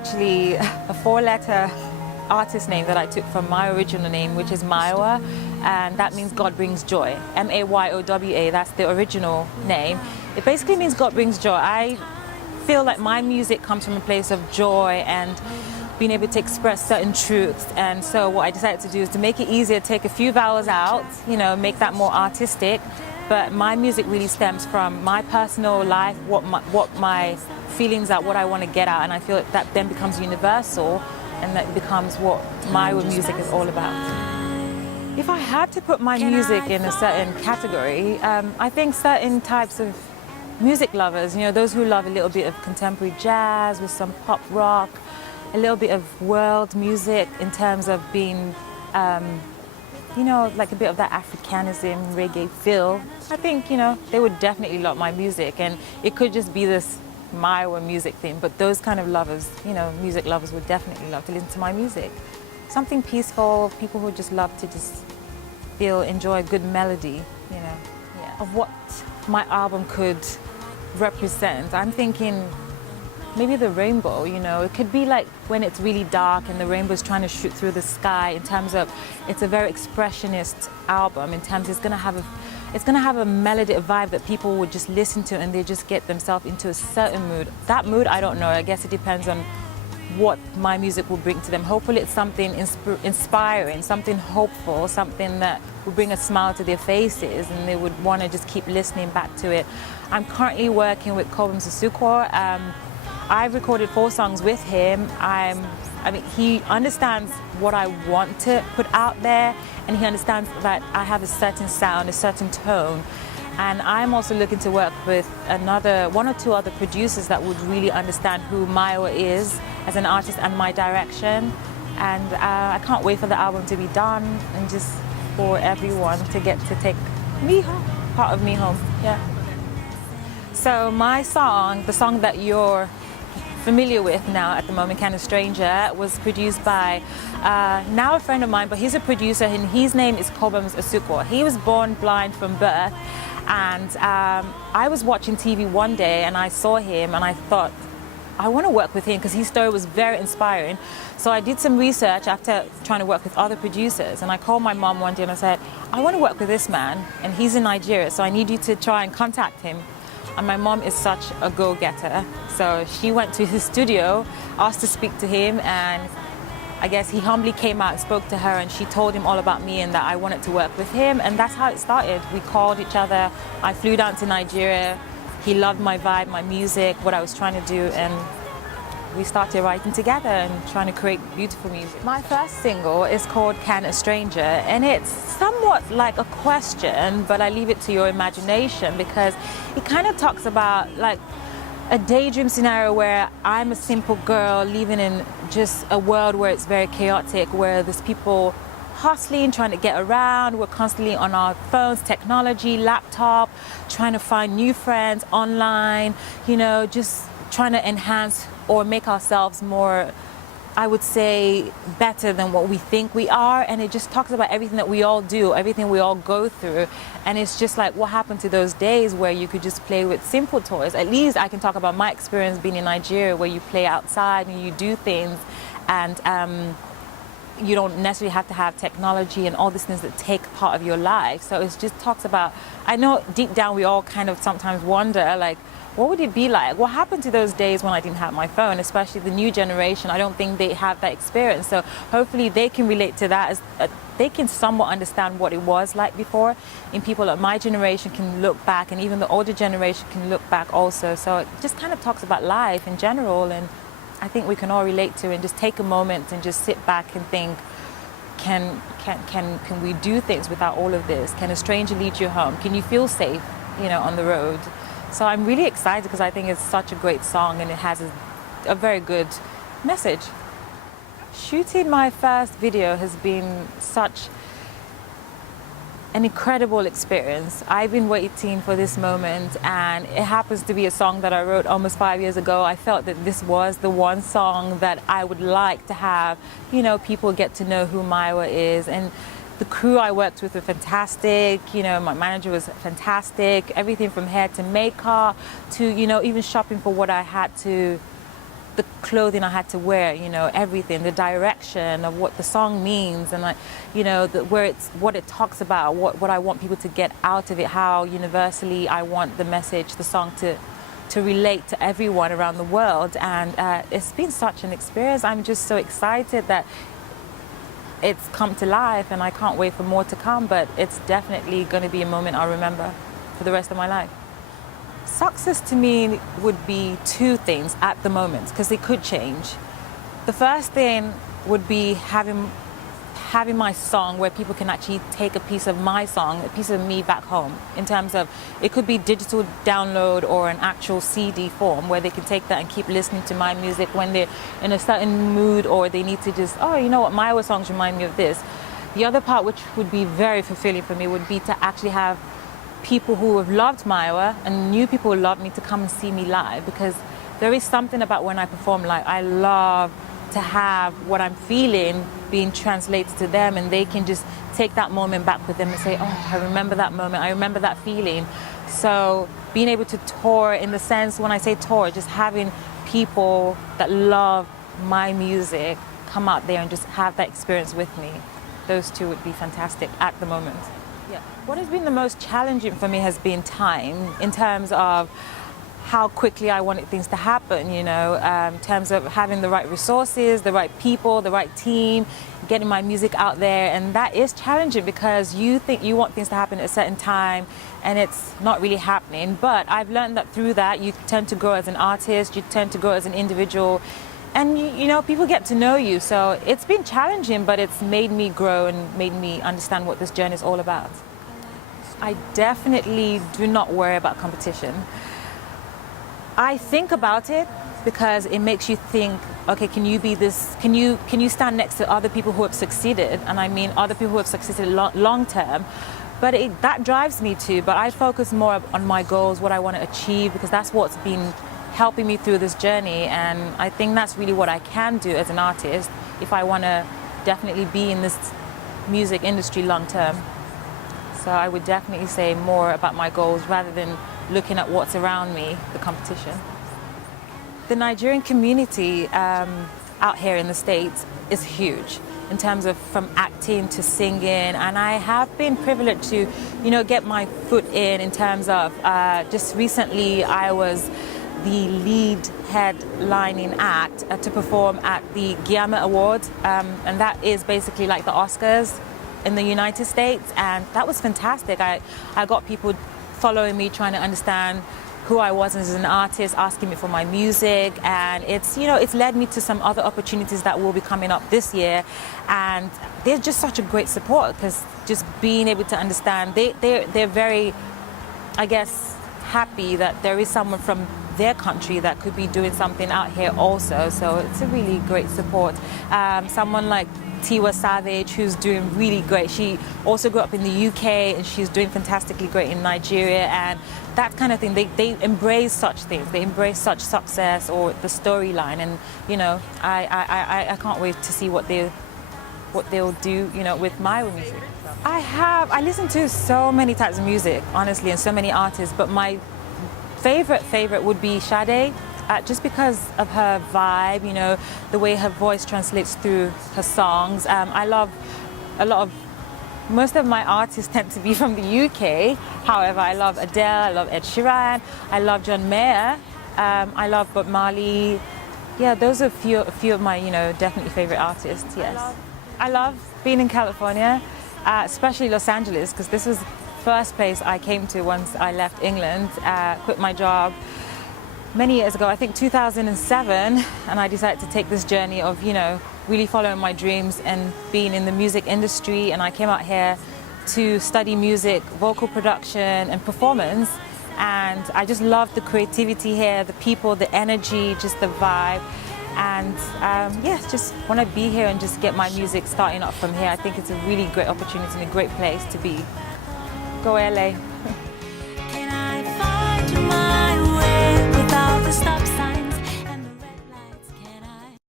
actually a four-letter artist name that I took from my original name, which is Myoa, and that means God brings joy. M-A-Y-O-W-A, that's the original name. It basically means God brings joy. I feel like my music comes from a place of joy and being able to express certain truths, and so what I decided to do is to make it easier, take a few vowels out, make that more artistic. But my music really stems from my personal life, what my feelings are, what I want to get out, and I feel that then becomes universal, and that becomes what my music is all about. If I had to put my music in a certain category, I think certain types of music lovers, those who love a little bit of contemporary jazz with some pop rock, a little bit of world music in terms of being, like a bit of that Africanism, reggae feel. I think, they would definitely love my music, and it could just be this Myoa music thing, but those kind of lovers, music lovers would definitely love to listen to my music. Something peaceful, people who just love to just enjoy a good melody, Yeah. Of what my album could represent. I'm thinking maybe the rainbow, it could be like when it's really dark and the rainbow's trying to shoot through the sky, in terms of it's a very expressionist album, in terms it's going to have a melody, a vibe that people would just listen to and they just get themselves into a certain mood. That mood, I don't know, I guess it depends on what my music will bring to them. Hopefully it's something inspiring, something hopeful, something that will bring a smile to their faces and they would want to just keep listening back to it. I'm currently working with Cobhams Asukwo. I've recorded 4 songs with him. He understands what I want to put out there, and he understands that I have a certain sound, a certain tone. And I'm also looking to work with one or two other producers that would really understand who Myoa is as an artist and my direction. And I can't wait for the album to be done and just for everyone to get to take me home, part of me home. Yeah. So my song, the song that you're familiar with now at the moment, Kind of Stranger, was produced by now a friend of mine, but he's a producer and his name is Cobhams Asukwo. He was born blind from birth, and I was watching TV one day and I saw him and I thought, I want to work with him because his story was very inspiring. So I did some research after trying to work with other producers, and I called my mom one day and I said, I want to work with this man and he's in Nigeria, so I need you to try and contact him. And my mom is such a go-getter. So she went to his studio, asked to speak to him, and I guess he humbly came out, spoke to her, and she told him all about me and that I wanted to work with him. And that's how it started. We called each other. I flew down to Nigeria. He loved my vibe, my music, what I was trying to do, and we started writing together and trying to create beautiful music. My first single is called Can a Stranger, and it's somewhat like a question, but I leave it to your imagination because it kind of talks about like a daydream scenario where I'm a simple girl living in just a world where it's very chaotic, where there's people hustling, trying to get around. We're constantly on our phones, technology, laptop, trying to find new friends online, just trying to enhance or make ourselves more, I would say, better than what we think we are. And it just talks about everything that we all do, everything we all go through. And it's just like, what happened to those days where you could just play with simple toys? At least I can talk about my experience being in Nigeria, where you play outside and you do things, and you don't necessarily have to have technology and all these things that take part of your life. So it just talks about, I know deep down we all kind of sometimes wonder, like, what would it be like? What happened to those days when I didn't have my phone? Especially the new generation, I don't think they have that experience. So hopefully they can relate to that, as they can somewhat understand what it was like before. And people of my generation can look back, and even the older generation can look back also. So it just kind of talks about life in general, and I think we can all relate to it, and just take a moment and just sit back and think, can we do things without all of this? Can a stranger lead you home? Can you feel safe, on the road? So I'm really excited because I think it's such a great song and it has a very good message. Shooting my first video has been such an incredible experience. I've been waiting for this moment, and it happens to be a song that I wrote almost 5 years ago. I felt that this was the one song that I would like to have, people get to know who Myoa is. And the crew I worked with were fantastic, my manager was fantastic, everything from hair to makeup to, even shopping for what I had to the clothing I had to wear, you know, everything, the direction of what the song means, and like, you know, what it talks about, what I want people to get out of it, how universally I want the message, the song to relate to everyone around the world. And it's been such an experience. I'm just so excited that it's come to life, and I can't wait for more to come, but it's definitely going to be a moment I'll remember for the rest of my life. Success to me would be two things at the moment, because they could change. The first thing would be having my song where people can actually take a piece of my song, a piece of me back home, in terms of it could be digital download or an actual CD form where they can take that and keep listening to my music when they're in a certain mood, or they need to just, oh, you know what, Myoa songs remind me of this. The other part, which would be very fulfilling for me, would be to actually have people who have loved Myoa and new people who love me to come and see me live, because there is something about when I perform live. I love to have what I'm feeling being translated to them, and they can just take that moment back with them and say, oh, I remember that moment, I remember that feeling. So being able to tour, in the sense, when I say tour, just having people that love my music come out there and just have that experience with me, those two would be fantastic at the moment. Yeah. What has been the most challenging for me has been time, in terms of how quickly I wanted things to happen, you know, in terms of having the right resources, the right people, the right team, getting my music out there. And that is challenging, because you think you want things to happen at a certain time and it's not really happening. But I've learned that through that, you tend to grow as an artist, you tend to grow as an individual, and you know, people get to know you. So it's been challenging, but it's made me grow and made me understand what this journey is all about. I definitely do not worry about competition. I think about it because it makes you think, okay, can you be this, can you stand next to other people who have succeeded? And I mean other people who have succeeded long term. But that drives me too. But I focus more on my goals, what I want to achieve, because that's what's been helping me through this journey. And I think that's really what I can do as an artist if I want to definitely be in this music industry long term. So I would definitely say more about my goals rather than looking at what's around me, the competition. The Nigerian community out here in the States is huge in terms of from acting to singing, and I have been privileged to, you know, get my foot in terms of just recently I was the lead headlining act to perform at the Grammy Awards, and that is basically like the Oscars in the United States, and that was fantastic. I got people following me, trying to understand who I was as an artist, asking me for my music, and it's, you know, it's led me to some other opportunities that will be coming up this year. And there's just such a great support, because just being able to understand, they're very, I guess, happy that there is someone from their country that could be doing something out here also. So it's a really great support. Someone like Tiwa Savage, who's doing really great. She also grew up in the UK and she's doing fantastically great in Nigeria, and that kind of thing. They embrace such things. They embrace such success or the storyline, and you know, I can't wait to see what they'll do, you know, with my music. I listen to so many types of music, honestly, and so many artists, but my favorite would be Sade. Just because of her vibe, you know, the way her voice translates through her songs. I love most of my artists tend to be from the UK. However, I love Adele, I love Ed Sheeran, I love John Mayer, I love Bob Marley. Yeah, those are a few of my, you know, definitely favorite artists, yes. I love being in California, especially Los Angeles, because this was the first place I came to once I left England, quit my job many years ago, I think 2007, and I decided to take this journey of, you know, really following my dreams and being in the music industry. And I came out here to study music, vocal production and performance, and I just love the creativity here, the people, the energy, just the vibe. And yeah, just want to be here and just get my music starting up from here. I think it's a really great opportunity and a great place to be. Go LA.